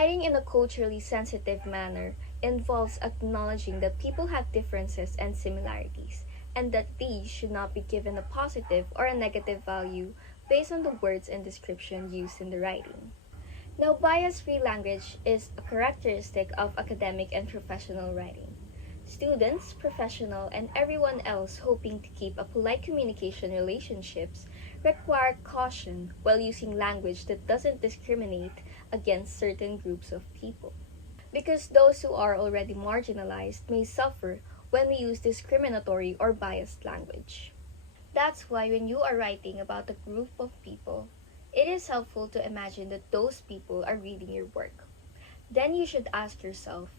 Writing in a culturally sensitive manner involves acknowledging that people have differences and similarities, and that these should not be given a positive or a negative value based on the words and description used in the writing. Now, bias-free language is a characteristic of academic and professional writing. Students, professional, and everyone else hoping to keep a polite communication relationships require caution while using language that doesn't discriminate against certain groups of people. Because those who are already marginalized may suffer when we use discriminatory or biased language. That's why when you are writing about a group of people, it is helpful to imagine that those people are reading your work. Then you should ask yourself,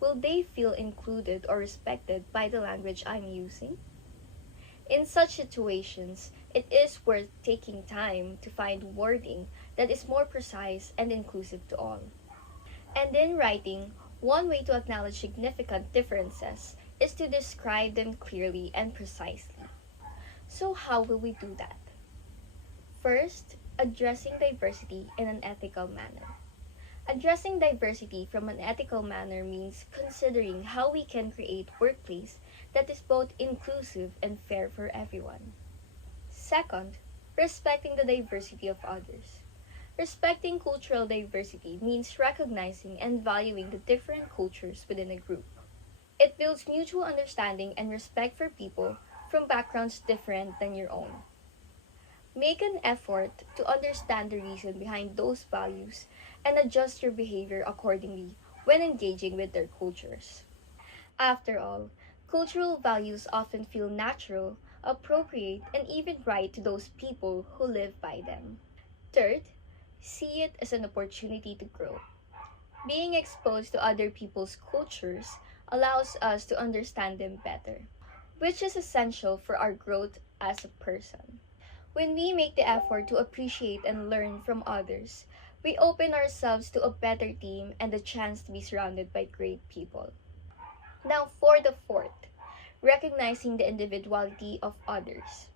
will they feel included or respected by the language I'm using? In such situations, it is worth taking time to find wording that is more precise and inclusive to all. And in writing, one way to acknowledge significant differences is to describe them clearly and precisely. So, how will we do that? First, addressing diversity in an ethical manner. Addressing diversity from an ethical manner means considering how we can create workplace that is both inclusive and fair for everyone. Second, respecting the diversity of others. Respecting cultural diversity means recognizing and valuing the different cultures within a group. It builds mutual understanding and respect for people from backgrounds different than your own. Make an effort to understand the reason behind those values and adjust your behavior accordingly when engaging with their cultures. After all, cultural values often feel natural, appropriate, and even right to those people who live by them. Third, see it as an opportunity to grow. Being exposed to other people's cultures allows us to understand them better, which is essential for our growth as a person. When we make the effort to appreciate and learn from others, we open ourselves to a better team and the chance to be surrounded by great people. Now, for the fourth, recognizing the individuality of others.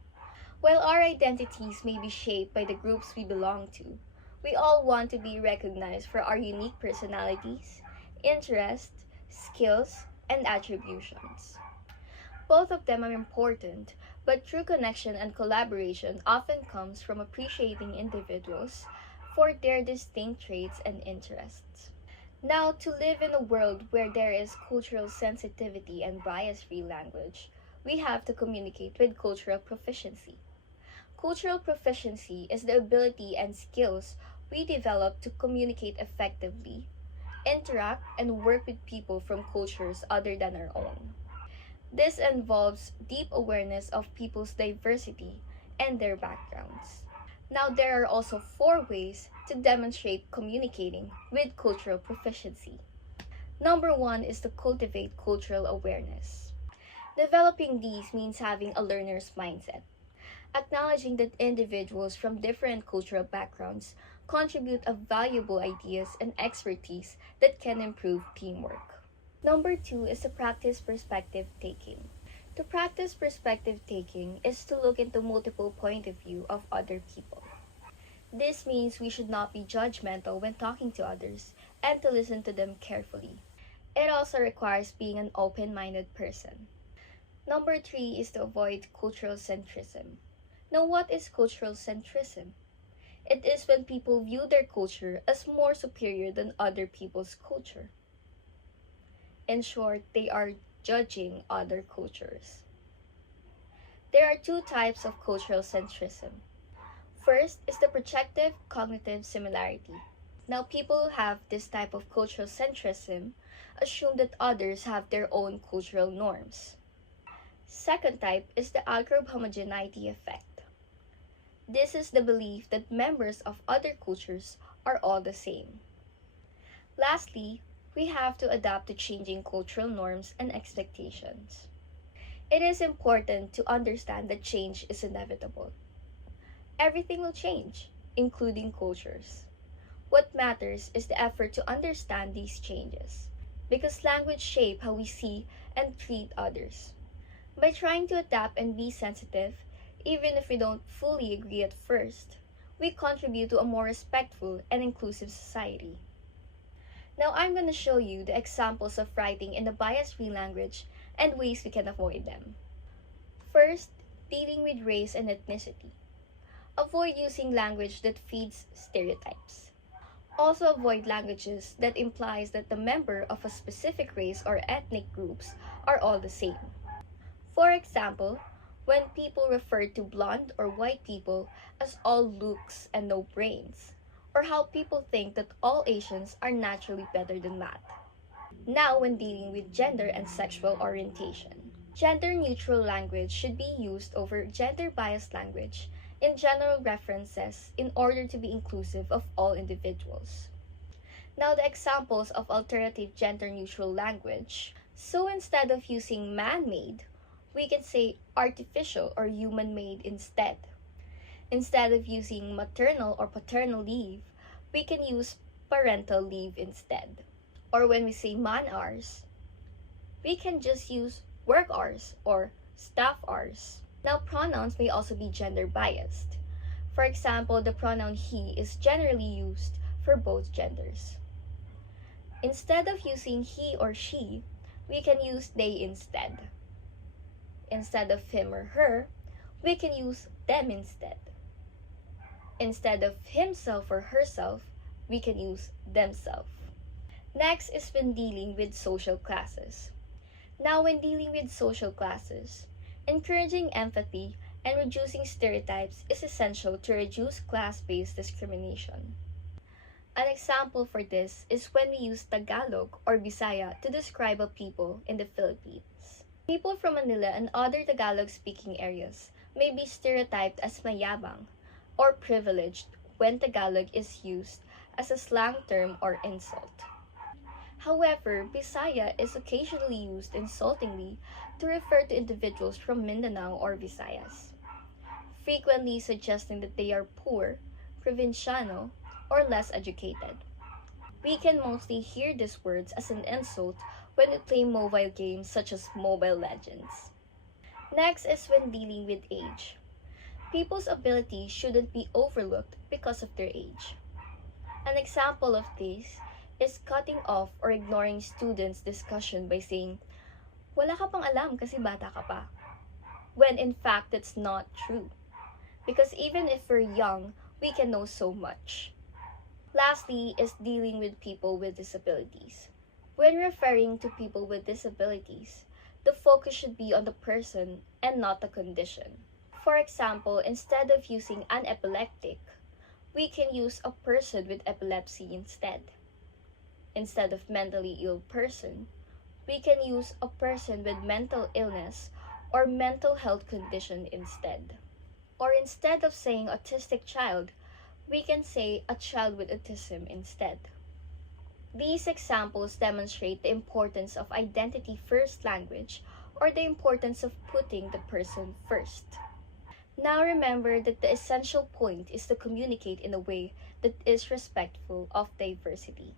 While our identities may be shaped by the groups we belong to, we all want to be recognized for our unique personalities, interests, skills, and attributions. Both of them are important, but true connection and collaboration often comes from appreciating individuals for their distinct traits and interests. Now, to live in a world where there is cultural sensitivity and bias-free language, we have to communicate with cultural proficiency. Cultural proficiency is the ability and skills we develop to communicate effectively, interact, and work with people from cultures other than our own. This involves deep awareness of people's diversity and their backgrounds. Now, there are also four ways to demonstrate communicating with cultural proficiency. Number one is to cultivate cultural awareness. Developing these means having a learner's mindset, acknowledging that individuals from different cultural backgrounds contribute a valuable ideas and expertise that can improve teamwork. Number two is to practice perspective taking. To practice perspective taking is to look into multiple point of view of other people. This means we should not be judgmental when talking to others and to listen to them carefully. It also requires being an open-minded person. Number three is to avoid cultural centrism. Now, what is cultural centrism? It is when people view their culture as more superior than other people's culture. In short, they are judging other cultures. There are two types of cultural centrism. First is the projective cognitive similarity. Now, people who have this type of cultural centrism assume that others have their own cultural norms. Second type is the outgroup homogeneity effect. This is the belief that members of other cultures are all the same. Lastly, we have to adapt to changing cultural norms and expectations. It is important to understand that change is inevitable. Everything will change, including cultures. What matters is the effort to understand these changes, because language shapes how we see and treat others. By trying to adapt and be sensitive, even if we don't fully agree at first, we contribute to a more respectful and inclusive society. Now I'm going to show you the examples of writing in a bias-free language and ways we can avoid them. First, dealing with race and ethnicity. Avoid using language that feeds stereotypes. Also avoid languages that implies that the member of a specific race or ethnic groups are all the same. For example, when people refer to blonde or white people as all looks and no brains, or how people think that all Asians are naturally better than math. Now, when dealing with gender and sexual orientation, gender-neutral language should be used over gender-biased language in general references in order to be inclusive of all individuals. Now, the examples of alternative gender-neutral language. So instead of using man-made, we can say artificial or human-made instead. Instead of using maternal or paternal leave, we can use parental leave instead. Or when we say man hours, we can just use work hours or staff hours. Now, pronouns may also be gender biased. For example, the pronoun he is generally used for both genders. Instead of using he or she, we can use they instead. Instead of him or her, we can use them instead. Instead of himself or herself, we can use themselves. Next is when dealing with social classes. Now, when dealing with social classes, encouraging empathy and reducing stereotypes is essential to reduce class-based discrimination. An example for this is when we use Tagalog or Bisaya to describe a people in the Philippines. People from Manila and other Tagalog-speaking areas may be stereotyped as mayabang or privileged when Tagalog is used as a slang term or insult. However, Bisaya is occasionally used insultingly to refer to individuals from Mindanao or Visayas, frequently suggesting that they are poor, provinciano, or less educated. We can mostly hear these words as an insult when we play mobile games such as Mobile Legends. Next is when dealing with age. People's abilities shouldn't be overlooked because of their age. An example of this is cutting off or ignoring students' discussion by saying, "Wala ka pang alam kasi bata ka pa." When in fact that's not true. Because even if we're young, we can know so much. Lastly is dealing with people with disabilities. When referring to people with disabilities, the focus should be on the person and not the condition. For example, instead of using an epileptic, we can use a person with epilepsy instead. Instead of mentally ill person, we can use a person with mental illness or mental health condition instead. Or instead of saying autistic child, we can say a child with autism instead. These examples demonstrate the importance of identity-first language or the importance of putting the person first. Now remember that the essential point is to communicate in a way that is respectful of diversity.